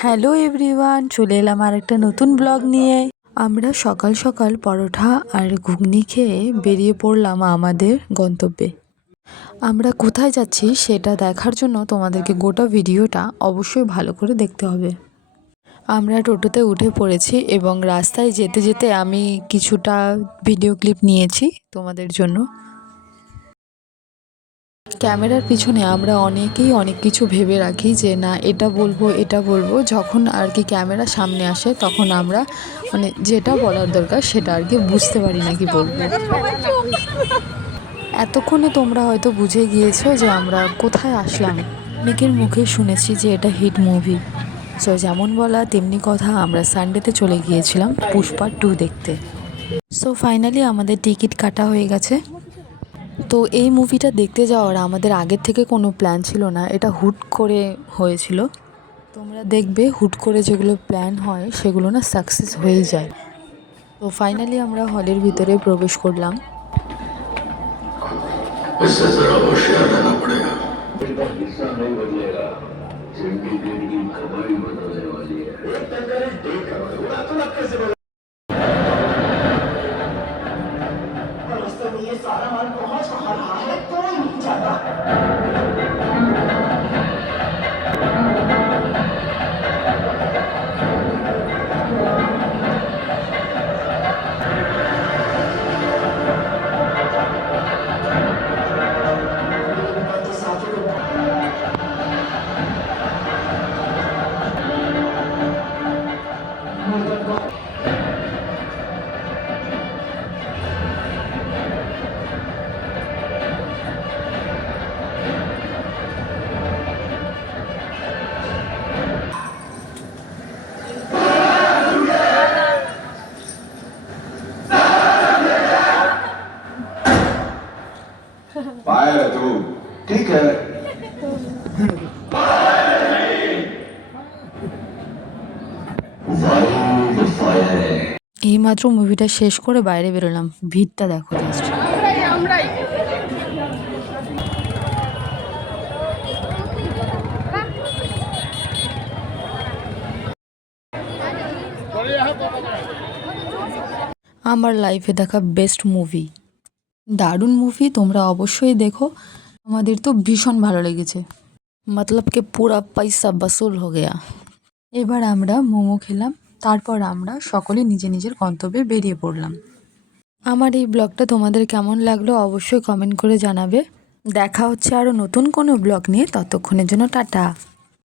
Hello everyone, চলে এলাম আর একটা নতুন ব্লগ নিয়ে। আমরা সকাল সকাল পরোটা আর ঘুগনি খেয়ে বেরিয়ে পড়লাম আমাদের গন্তব্যে। আমরা কোথায় যাচ্ছি সেটা দেখার জন্য তোমাদেরকে গোটা ভিডিওটা অবশ্যই ভালো করে দেখতে হবে। আমরা টোটোতে উঠে পড়েছি এবং রাস্তায় যেতে যেতে আমি কিছুটা ভিডিও ক্লিপ নিয়েছি তোমাদের জন্য। ক্যামেরার পিছনে আমরা অনেকেই অনেক কিছু ভেবে রাখি যে, না, এটা বলব এটা বলব। যখন আর কি ক্যামেরা সামনে আসে, তখন আমরা মানে যেটা বলার দরকার সেটা আর কি বুঝতে পারি না কি বলব। এতক্ষণে তোমরা হয়তো বুঝে গিয়েছো যে, আমরা কোথায় আসলাম। অনেকের মুখে শুনেছি যে, এটা হিট মুভি। সো যেমন বলা, তেমনি কথা আমরা সানডেতে চলে গিয়েছিলাম পুষ্পা টু দেখতে। সো ফাইনালি আমাদের টিকিট কাটা হয়ে গেছে। তো এই মুভিটা দেখতে যাওয়ার আমাদের আগের থেকে কোনো প্ল্যান ছিল না এটা হুট করে হয়েছিল তোমরা দেখবে হুট করে যেগুলো প্ল্যান হয় সেগুলো না সাকসেস হয়ে যায় তো ফাইনালি আমরা হলের ভিতরে প্রবেশ করলাম इससे जरा होशियार रहना पड़ेगा हिस्सा नहीं बदलेगा सिंडिकेट की कमाई बदलने वाली है Vai, tu. Clica. এইমাত্র মুভিটা শেষ করে বাইরে বেরোলাম। ভিড়টা দেখো জাস্ট আমার লাইফে দেখা বেস্ট মুভি দারুণ মুভি তোমরা অবশ্যই দেখো। আমাদের তো ভীষণ ভালো লেগেছে। মতলব কে পুরা পয়সা বসুল হো গেয়া। এবার আমরা মোমো খেলাম। তারপর আমরা সকলে নিজে নিজের গন্তব্যে বেরিয়ে পড়লাম। আমার এই ব্লগটা তোমাদের কেমন লাগল অবশ্যই কমেন্ট করে জানাবে। দেখা হচ্ছে আরও নতুন কোনো ব্লগ নিয়ে, ততক্ষণের জন্য টাটা।